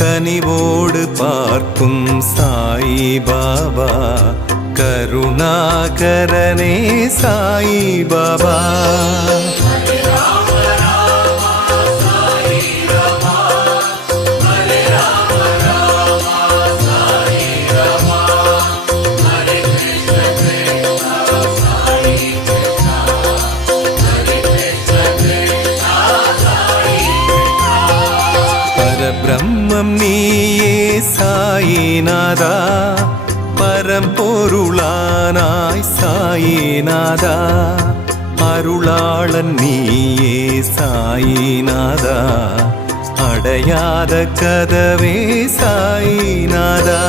கனிவோடு பார்க்கும் சாயி பாபா, கருணாகரனே சாயி பாபா. பரபிரம்மம் நீயே சாயிநாதா, பரம்பொருளானாய் சாயிநாதா, அருளாளன் நீயே சாயிநாதா, அடையாத கதவே சாயிநாதா.